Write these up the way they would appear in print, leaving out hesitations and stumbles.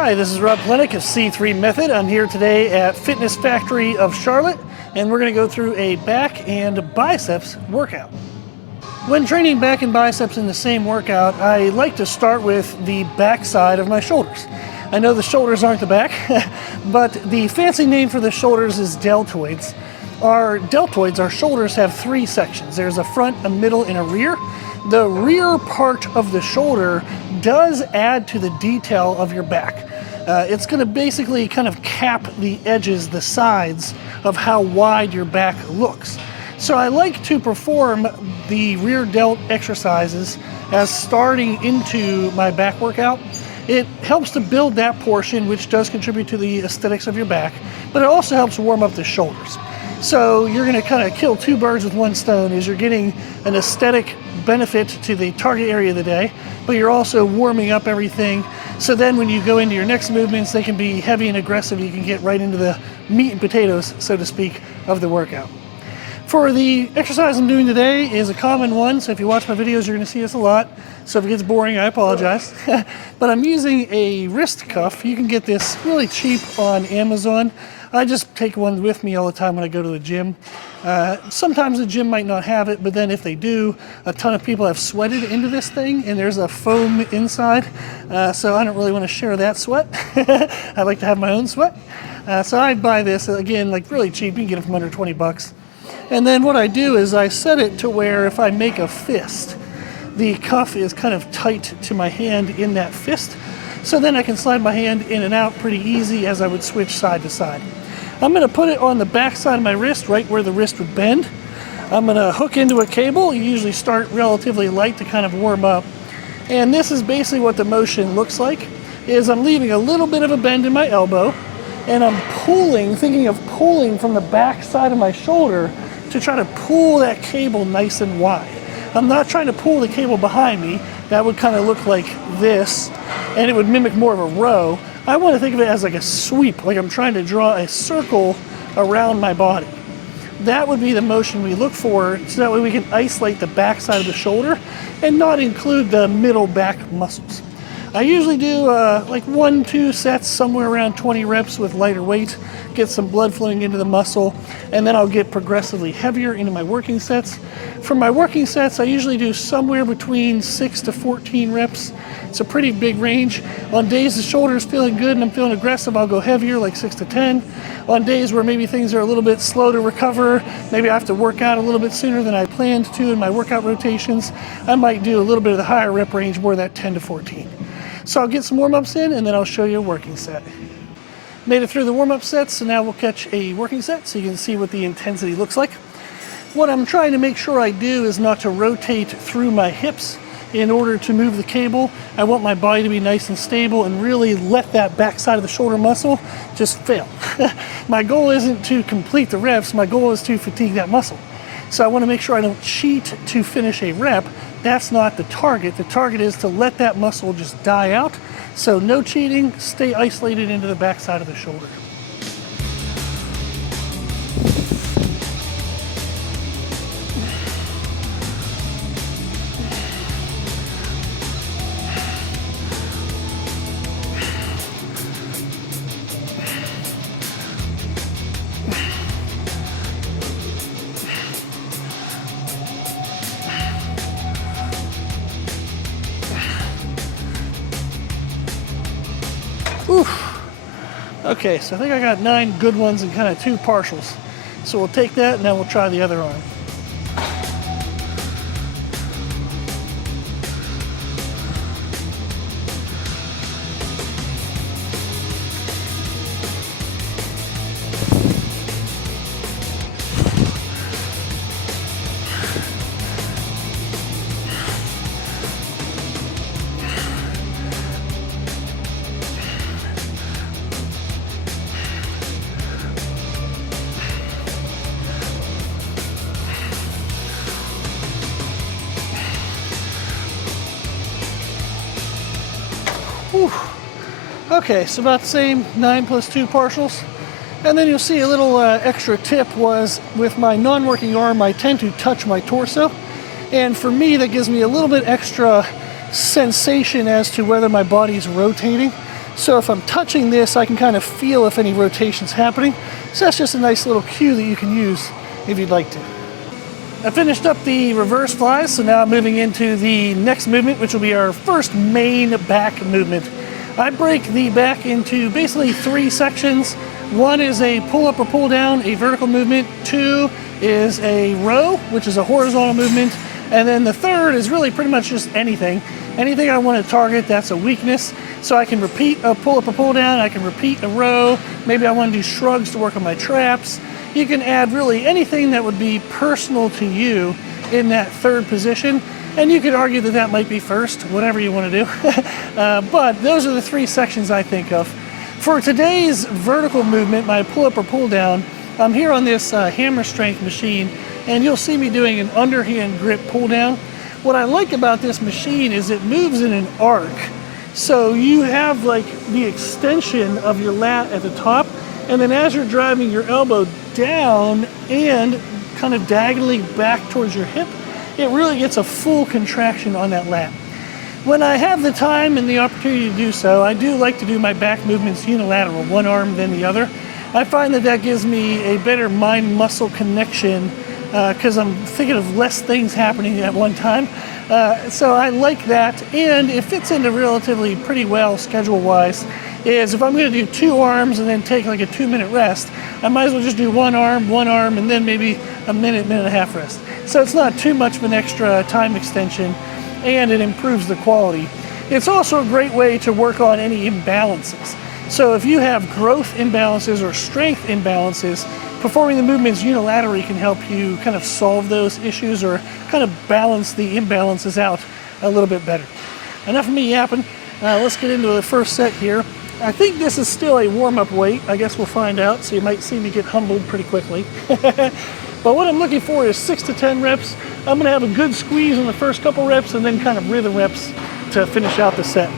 Hi, this is Rob Plenick of C3 Method. I'm here today at Fitness Factory of Charlotte, and we're going to go through a back and biceps workout. When training back and biceps in the same workout, I like to start with the back side of my shoulders. I know the shoulders aren't the back, but the fancy name for the shoulders is deltoids. Our deltoids, our shoulders, have three sections. There's a front, a middle, and a rear. The rear part of the shoulder does add to the detail of your back. It's going to basically kind of cap the edges, the sides of how wide your back looks. So I like to perform the rear delt exercises as starting into my back workout. It helps to build that portion, which does contribute to the aesthetics of your back, but it also helps warm up the shoulders. So you're going to kind of kill two birds with one stone, is you're getting an aesthetic benefit to the target area of the day, but you're also warming up everything. So then when you go into your next movements, they can be heavy and aggressive. You can get right into the meat and potatoes, so to speak, of the workout. For the exercise I'm doing today is a common one, so if you watch my videos, you're going to see this a lot. So if it gets boring, I apologize. But I'm using a wrist cuff. You can get this really cheap on Amazon. I just take one with me all the time when I go to the gym. Sometimes the gym might not have it, but then if they do, a ton of people have sweated into this thing, and there's a foam inside, so I don't really want to share that sweat. I like to have my own sweat. So I buy this, again, like really cheap. You can get it from under 20 bucks. And then what I do is I set it to where if I make a fist, the cuff is kind of tight to my hand in that fist. So then I can slide my hand in and out pretty easy as I would switch side to side. I'm going to put it on the back side of my wrist, right where the wrist would bend. I'm going to hook into a cable. You usually start relatively light to kind of warm up. And this is basically what the motion looks like, is I'm leaving a little bit of a bend in my elbow, and I'm pulling, thinking of pulling from the back side of my shoulder to try to pull that cable nice and wide. I'm not trying to pull the cable behind me. That would kind of look like this, and it would mimic more of a row. I want to think of it as like a sweep, like I'm trying to draw a circle around my body. That would be the motion we look for, so that way we can isolate the back side of the shoulder and not include the middle back muscles. I usually do like 1-2 sets, somewhere around 20 reps with lighter weight, get some blood flowing into the muscle, and then I'll get progressively heavier into my working sets. For my working sets, I usually do somewhere between 6 to 14 reps. It's a pretty big range. On days the shoulder's feeling good and I'm feeling aggressive, I'll go heavier, like 6 to 10. On days where maybe things are a little bit slow to recover, maybe I have to work out a little bit sooner than I planned to in my workout rotations, I might do a little bit of the higher rep range, more that 10 to 14. So I'll get some warm-ups in, and then I'll show you a working set. Made it through the warm-up sets, so now we'll catch a working set so you can see what the intensity looks like. What I'm trying to make sure I do is not to rotate through my hips in order to move the cable. I want my body to be nice and stable and really let that back side of the shoulder muscle just fail. My goal isn't to complete the reps, my goal is to fatigue that muscle. So I want to make sure I don't cheat to finish a rep. That's not the target. The target is to let that muscle just die out. So no cheating, stay isolated into the back side of the shoulder. Oof. Okay, so I think I got 9 good ones and kind of 2 partials. So we'll take that and then we'll try the other arm. Whew. Okay, so about the same 9 plus 2 partials. And then you'll see a little extra tip was with my non-working arm, I tend to touch my torso. And for me, that gives me a little bit extra sensation as to whether my body's rotating. So if I'm touching this, I can kind of feel if any rotation's happening. So that's just a nice little cue that you can use if you'd like to. I finished up the reverse flies, so now I'm moving into the next movement, which will be our first main back movement. I break the back into basically 3 sections. 1 is a pull-up or pull-down, a vertical movement. 2 is a row, which is a horizontal movement. And then the 3rd is really pretty much just anything. Anything I want to target that's a weakness. So I can repeat a pull-up or pull-down, I can repeat a row. Maybe I want to do shrugs to work on my traps. You can add really anything that would be personal to you in that 3rd position. And you could argue that that might be first, whatever you want to do. But those are the 3 sections I think of. For today's vertical movement, my pull-up or pull-down, I'm here on this hammer strength machine, and you'll see me doing an underhand grip pull-down. What I like about this machine is it moves in an arc. So you have like the extension of your lat at the top, and then as you're driving your elbow down and kind of diagonally back towards your hip, it really gets a full contraction on that lat. When I have the time and the opportunity to do so, I do like to do my back movements unilateral, one arm then the other. I find that that gives me a better mind-muscle connection because I'm thinking of less things happening at one time. So I like that, and it fits into relatively pretty well schedule-wise. Is if I'm going to do 2 arms and then take like a 2-minute rest, I might as well just do one arm, and then maybe a minute and a half rest. So it's not too much of an extra time extension, and it improves the quality. It's also a great way to work on any imbalances. So if you have growth imbalances or strength imbalances, performing the movements unilaterally can help you kind of solve those issues or kind of balance the imbalances out a little bit better. Enough of me yapping. Let's get into the first set here. I think this is still a warm-up weight. I guess we'll find out, so you might see me get humbled pretty quickly. But what I'm looking for is 6 to 10 reps. I'm gonna have a good squeeze in the first couple reps and then kind of rhythm reps to finish out the set.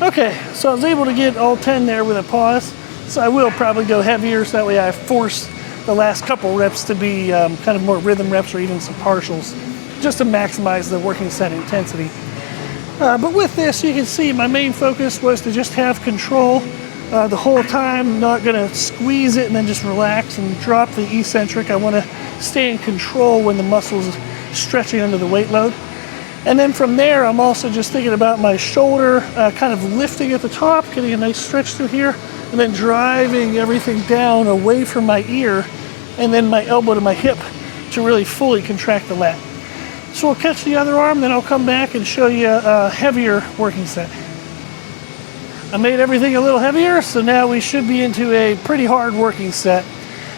Okay, so I was able to get all 10 there with a pause. So I will probably go heavier, so that way I force the last couple reps to be kind of more rhythm reps or even some partials, just to maximize the working set intensity. But with this, you can see my main focus was to just have control the whole time, not gonna squeeze it and then just relax and drop the eccentric. I wanna stay in control when the muscle's stretching under the weight load. And then from there, I'm also just thinking about my shoulder, kind of lifting at the top, getting a nice stretch through here, and then driving everything down away from my ear, and then my elbow to my hip to really fully contract the lat. So we'll catch the other arm, then I'll come back and show you a heavier working set. I made everything a little heavier, so now we should be into a pretty hard working set.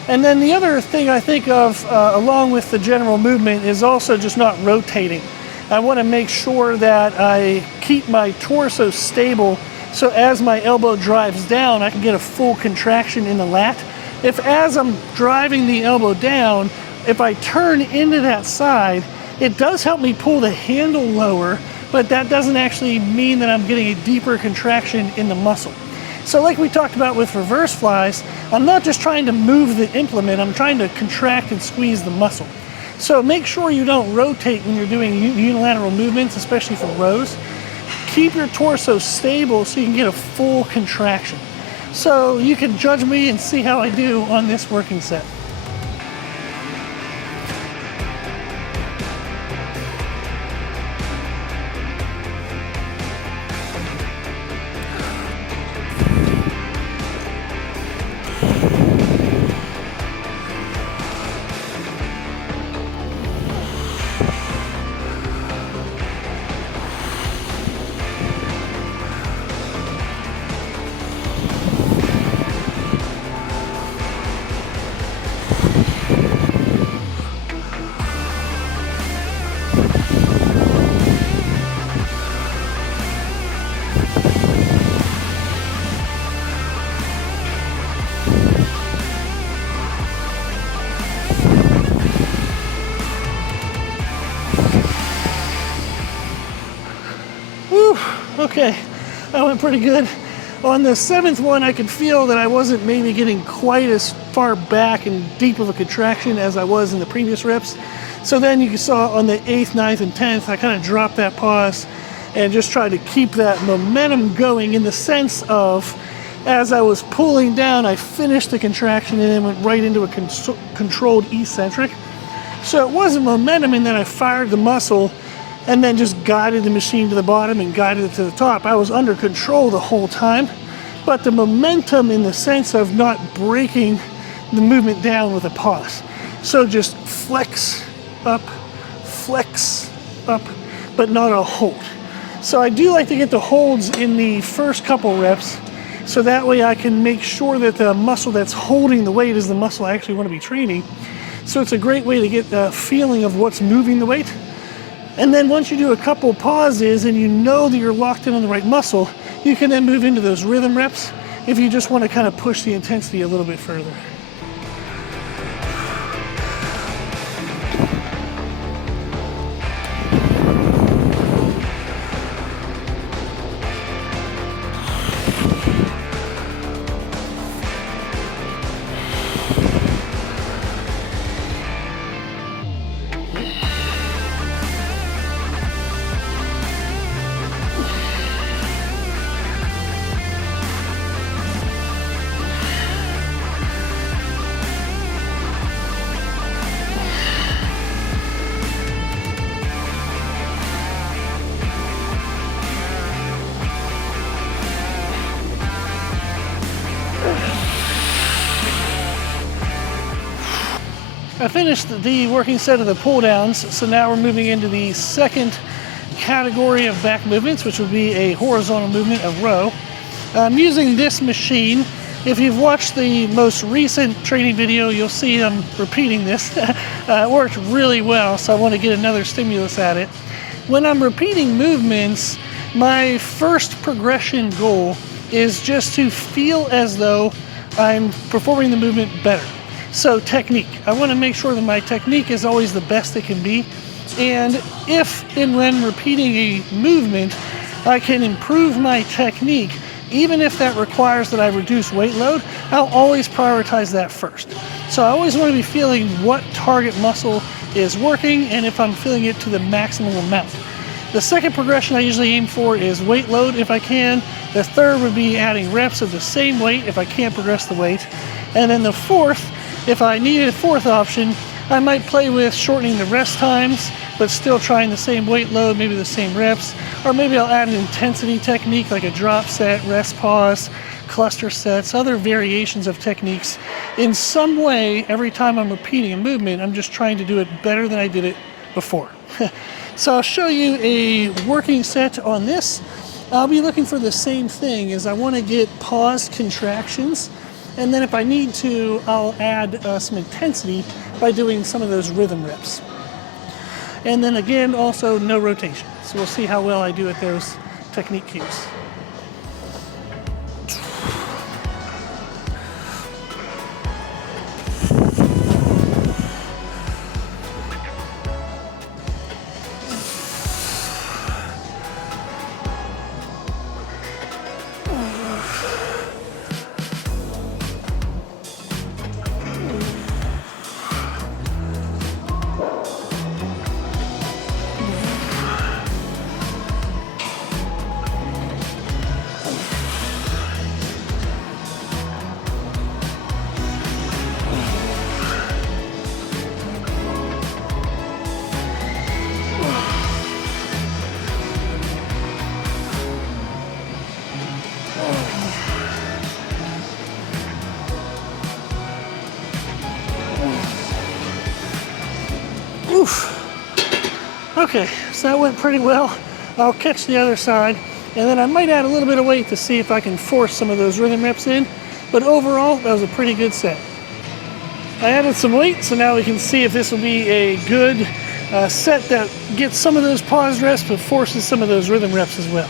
And then the other thing I think of, along with the general movement, is also just not rotating. I want to make sure that I keep my torso stable, so as my elbow drives down, I can get a full contraction in the lat. If as I'm driving the elbow down, if I turn into that side, it does help me pull the handle lower, but that doesn't actually mean that I'm getting a deeper contraction in the muscle. So like we talked about with reverse flies, I'm not just trying to move the implement, I'm trying to contract and squeeze the muscle. So make sure you don't rotate when you're doing unilateral movements, especially for rows. Keep your torso stable so you can get a full contraction. So you can judge me and see how I do on this working set. Okay, that went pretty good. On the 7th one, I could feel that I wasn't maybe getting quite as far back and deep of a contraction as I was in the previous reps. So then you saw on the 8th, 9th, and 10th, I kind of dropped that pause and just tried to keep that momentum going, in the sense of, as I was pulling down, I finished the contraction and then went right into a controlled eccentric. So it wasn't momentum in that I fired the muscle and then just guided the machine to the bottom and guided it to the top. I was under control the whole time, but the momentum in the sense of not breaking the movement down with a pause. So just flex up, but not a hold. So I do like to get the holds in the first couple reps, so that way I can make sure that the muscle that's holding the weight is the muscle I actually want to be training. So it's a great way to get the feeling of what's moving the weight. And then once you do a couple pauses and you know that you're locked in on the right muscle, you can then move into those rhythm reps if you just want to kind of push the intensity a little bit further. I finished the working set of the pull downs, so now we're moving into the second category of back movements, which would be a horizontal movement of row. I'm using this machine. If you've watched the most recent training video, you'll see I'm repeating this. It worked really well, so I want to get another stimulus at it. When I'm repeating movements, my first progression goal is just to feel as though I'm performing the movement better. So technique, I want to make sure that my technique is always the best it can be. And if and when repeating a movement, I can improve my technique, even if that requires that I reduce weight load, I'll always prioritize that first. So I always want to be feeling what target muscle is working and if I'm feeling it to the maximum amount. The second progression I usually aim for is weight load if I can. The third would be adding reps of the same weight if I can't progress the weight. And then the fourth, if I needed a fourth option, I might play with shortening the rest times, but still trying the same weight load, maybe the same reps, or maybe I'll add an intensity technique like a drop set, rest pause, cluster sets, other variations of techniques. In some way, every time I'm repeating a movement, I'm just trying to do it better than I did it before. So I'll show you a working set on this. I'll be looking for the same thing, as I want to get paused contractions. And then if I need to, I'll add some intensity by doing some of those rhythm reps. And then again, also no rotation. So we'll see how well I do at those technique cues. Oof. Okay, so that went pretty well. I'll catch the other side, and then I might add a little bit of weight to see if I can force some of those rhythm reps in. But overall, that was a pretty good set. I added some weight, so now we can see if this will be a good set that gets some of those pause reps, but forces some of those rhythm reps as well.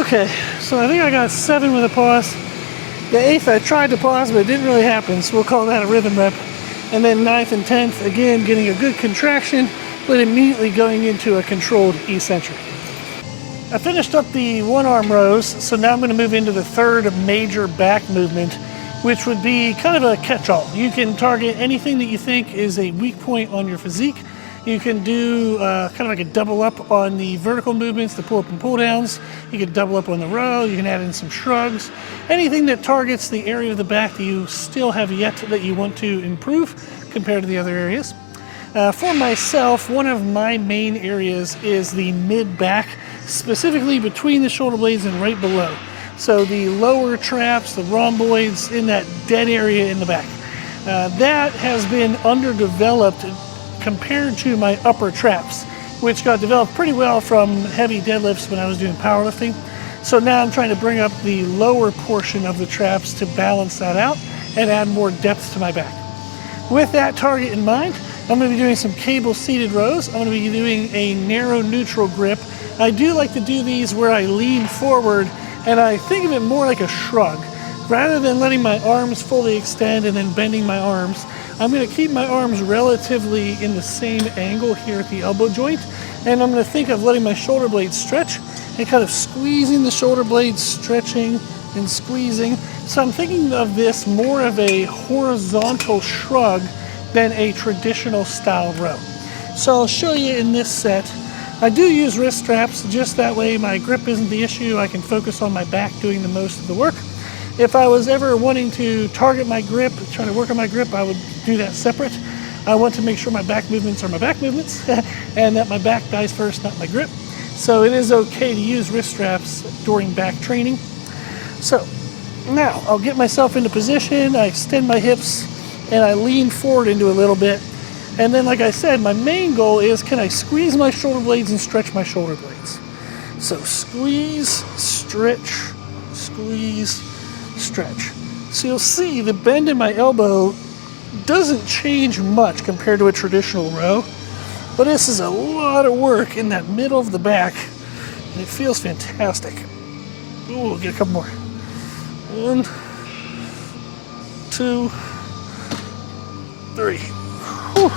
Okay, so I think I got 7 with a pause. The 8th I tried to pause, but it didn't really happen, so we'll call that a rhythm rep. And then 9th and 10th, again, getting a good contraction, but immediately going into a controlled eccentric. I finished up the one arm rows, so now I'm going to move into the third major back movement, which would be kind of a catch-all. You can target anything that you think is a weak point on your physique. You can do kind of like a double up on the vertical movements, the pull up and pull downs. You can double up on the row. You can add in some shrugs. Anything that targets the area of the back that you still have yet that you want to improve compared to the other areas. For myself, one of my main areas is the mid-back, specifically between the shoulder blades and right below. So the lower traps, the rhomboids in that dead area in the back. That has been underdeveloped compared to my upper traps, which got developed pretty well from heavy deadlifts when I was doing powerlifting. So now I'm trying to bring up the lower portion of the traps to balance that out and add more depth to my back. With that target in mind, I'm going to be doing some cable seated rows. I'm going to be doing a narrow neutral grip. I do like to do these where I lean forward and I think of it more like a shrug. Rather than letting my arms fully extend and then bending my arms, I'm going to keep my arms relatively in the same angle here at the elbow joint, and I'm going to think of letting my shoulder blades stretch and kind of squeezing the shoulder blades, stretching and squeezing. So I'm thinking of this more of a horizontal shrug than a traditional style row. So I'll show you in this set. I do use wrist straps, just that way my grip isn't the issue. I can focus on my back doing the most of the work. If I was ever wanting to target my grip, trying to work on my grip, I would do that separate. I want to make sure my back movements are my back movements and that my back dies first, not my grip. So it is okay to use wrist straps during back training. So now I'll get myself into position, I extend my hips, and I lean forward into a little bit. And then, like I said, my main goal is, can I squeeze my shoulder blades and stretch my shoulder blades? So squeeze, stretch, squeeze, stretch. So you'll see the bend in my elbow doesn't change much compared to a traditional row, but this is a lot of work in that middle of the back, and it feels fantastic. Ooh, get a couple more. 1, 2, 3. Whew.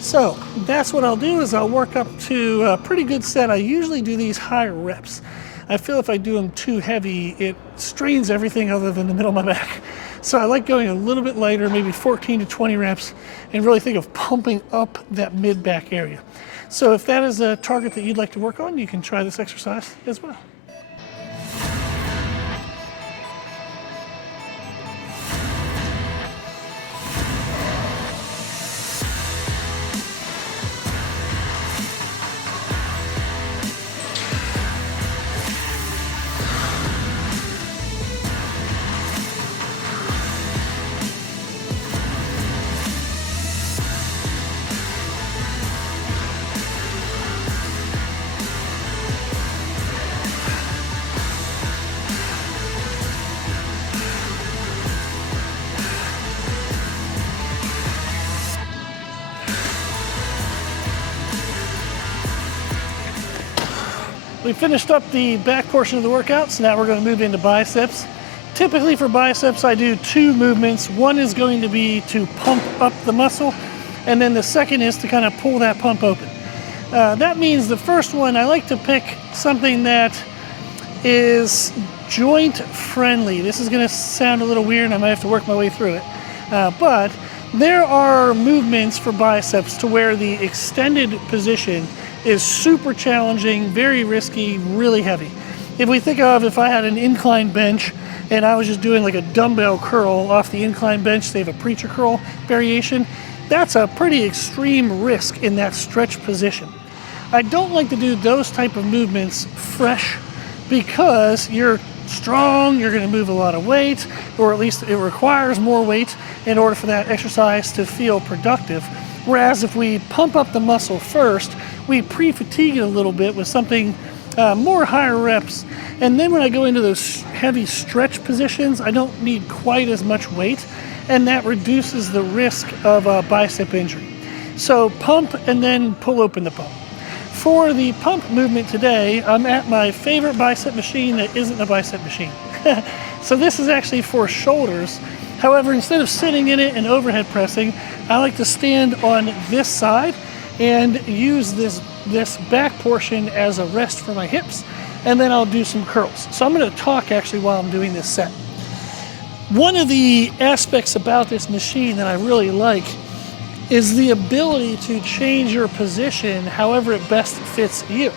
So that's what I'll do, is I'll work up to a pretty good set. I usually do these higher reps. I feel if I do them too heavy, it strains everything other than the middle of my back. So I like going a little bit lighter, maybe 14 to 20 reps, and really think of pumping up that mid-back area. So if that is a target that you'd like to work on, you can try this exercise as well. We finished up the back portion of the workout, so now we're going to move into biceps. Typically for biceps, I do 2 movements. One is going to be to pump up the muscle, and then the second is to kind of pull that pump open. That means the first one, I like to pick something that is joint friendly. This is going to sound a little weird, and I might have to work my way through it. But there are movements for biceps to where the extended position is super challenging, very risky, really heavy. If we think of, if I had an incline bench and I was just doing like a dumbbell curl off the incline bench, say a preacher curl variation, that's a pretty extreme risk in that stretch position. I don't like to do those type of movements fresh because you're strong, you're gonna move a lot of weight, or at least it requires more weight in order for that exercise to feel productive. Whereas if we pump up the muscle first, we pre-fatigue it a little bit with something more higher reps. And then when I go into those heavy stretch positions, I don't need quite as much weight, and that reduces the risk of a bicep injury. So pump and then pull open the pump. For the pump movement today, I'm at my favorite bicep machine that isn't a bicep machine. So this is actually for shoulders. However, instead of sitting in it and overhead pressing, I like to stand on this side and use this back portion as a rest for my hips, and then I'll do some curls. So I'm gonna talk actually while I'm doing this set. One of the aspects about this machine that I really like is the ability to change your position however it best fits you.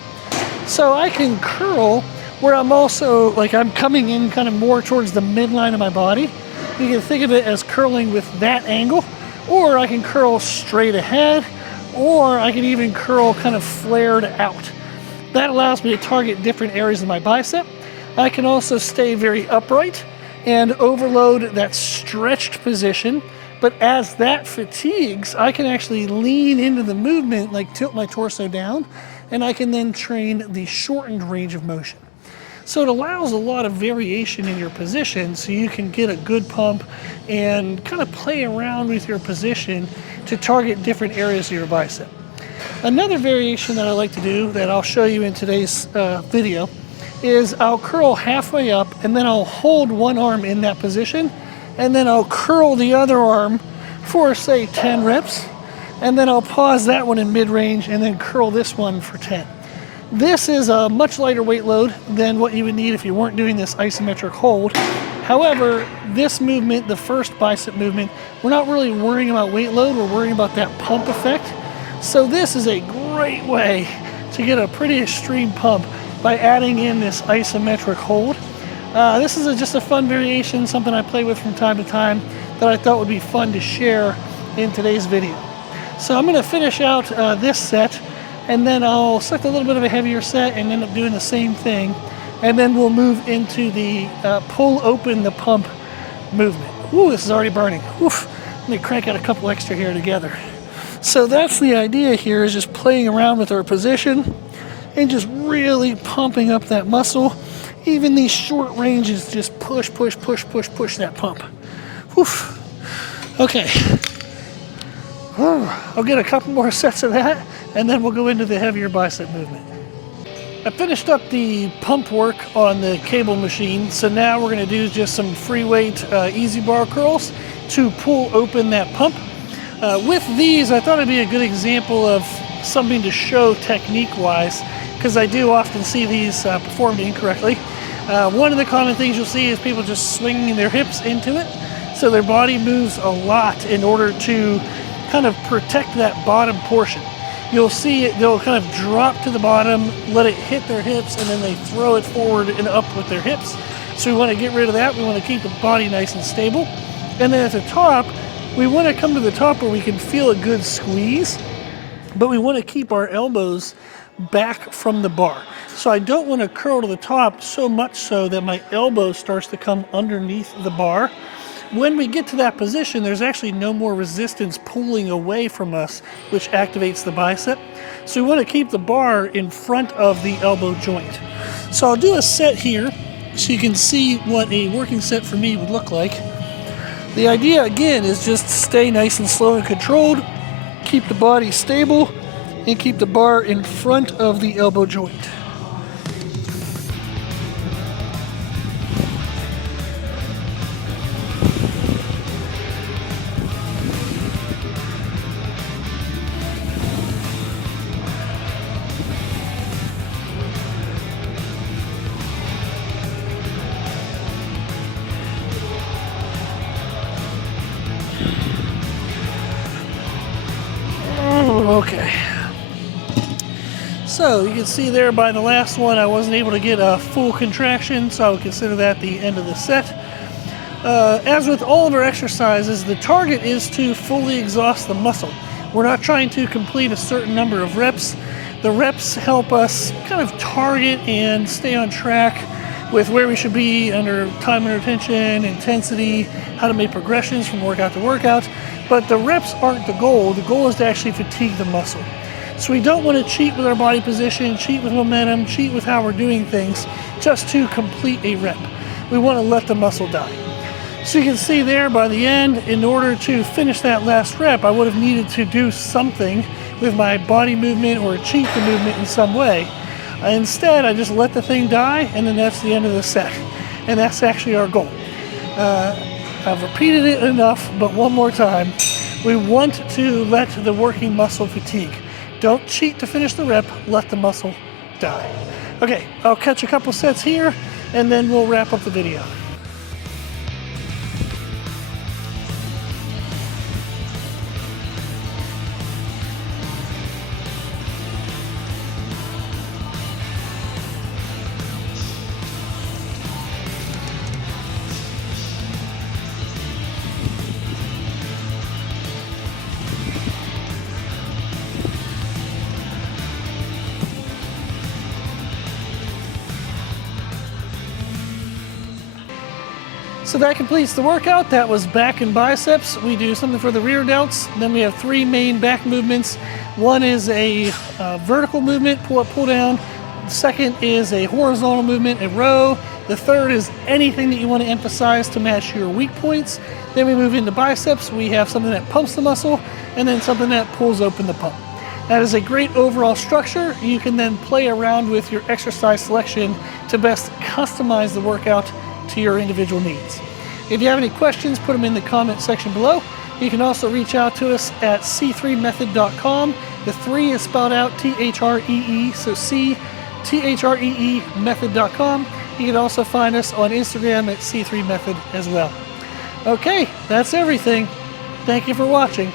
So I can curl where I'm also, like I'm coming in kind of more towards the midline of my body. You can think of it as curling with that angle, or I can curl straight ahead, or I can even curl kind of flared out. That allows me to target different areas of my bicep. I can also stay very upright and overload that stretched position, but as that fatigues, I can actually lean into the movement, like tilt my torso down, and I can then train the shortened range of motion. So it allows a lot of variation in your position so you can get a good pump and kind of play around with your position to target different areas of your bicep. Another variation that I like to do that I'll show you in today's video is I'll curl halfway up and then I'll hold one arm in that position, and then I'll curl the other arm for say 10 reps, and then I'll pause that one in mid-range and then curl this one for 10. This is a much lighter weight load than what you would need if you weren't doing this isometric hold. However, this movement, the first bicep movement, we're not really worrying about weight load, we're worrying about that pump effect. So this is a great way to get a pretty extreme pump by adding in this isometric hold. This is just a fun variation, something I play with from time to time that I thought would be fun to share in today's video. So I'm gonna finish out this set, and then I'll select a little bit of a heavier set and end up doing the same thing. And then we'll move into the pull open the pump movement. Ooh, this is already burning. Oof. Let me crank out a couple extra here together. So that's the idea here, is just playing around with our position and just really pumping up that muscle. Even these short ranges, just push, push, push, push, push that pump. Oof. Okay. I'll get a couple more sets of that, and then we'll go into the heavier bicep movement. I finished up the pump work on the cable machine, so now we're gonna do just some free weight easy bar curls to pull open that pump. With these, I thought it'd be a good example of something to show technique-wise, because I do often see these performed incorrectly. One of the common things you'll see is people just swinging their hips into it, so their body moves a lot in order to kind of protect that bottom portion. You'll see it, they'll kind of drop to the bottom, let it hit their hips, and then they throw it forward and up with their hips. So we want to get rid of that. We want to keep the body nice and stable. And then at the top, we want to come to the top where we can feel a good squeeze, but we want to keep our elbows back from the bar. So I don't want to curl to the top so much so that my elbow starts to come underneath the bar. When we get to that position, there's actually no more resistance pulling away from us, which activates the bicep. So we want to keep the bar in front of the elbow joint. So I'll do a set here so you can see what a working set for me would look like. The idea again is just stay nice and slow and controlled, keep the body stable, and keep the bar in front of the elbow joint. Okay, so you can see there by the last one I wasn't able to get a full contraction, so I would consider that the end of the set. As with all of our exercises, the target is to fully exhaust the muscle. We're not trying to complete a certain number of reps. The reps help us kind of target and stay on track with where we should be under time under tension, intensity, how to make progressions from workout to workout. But the reps aren't the goal. The goal is to actually fatigue the muscle. So we don't want to cheat with our body position, cheat with momentum, cheat with how we're doing things just to complete a rep. We want to let the muscle die. So you can see there by the end, in order to finish that last rep, I would have needed to do something with my body movement or cheat the movement in some way. Instead, I just let the thing die, and then that's the end of the set. And that's actually our goal. I've repeated it enough, but one more time. We want to let the working muscle fatigue. Don't cheat to finish the rep, let the muscle die. Okay, I'll catch a couple sets here, and then we'll wrap up the video. So that completes the workout. That was back and biceps. We do something for the rear delts. Then we have 3 main back movements. One is a vertical movement, pull up, pull down. The second is a horizontal movement, a row. The third is anything that you want to emphasize to match your weak points. Then we move into biceps. We have something that pumps the muscle, and then something that pulls open the pump. That is a great overall structure. You can then play around with your exercise selection to best customize the workout to your individual needs. If you have any questions, put them in the comment section below. You can also reach out to us at c3method.com. The 3 is spelled out T-H-R-E-E, so C-T-H-R-E-E method.com. You can also find us on Instagram at C3method as well. Okay, that's everything. Thank you for watching.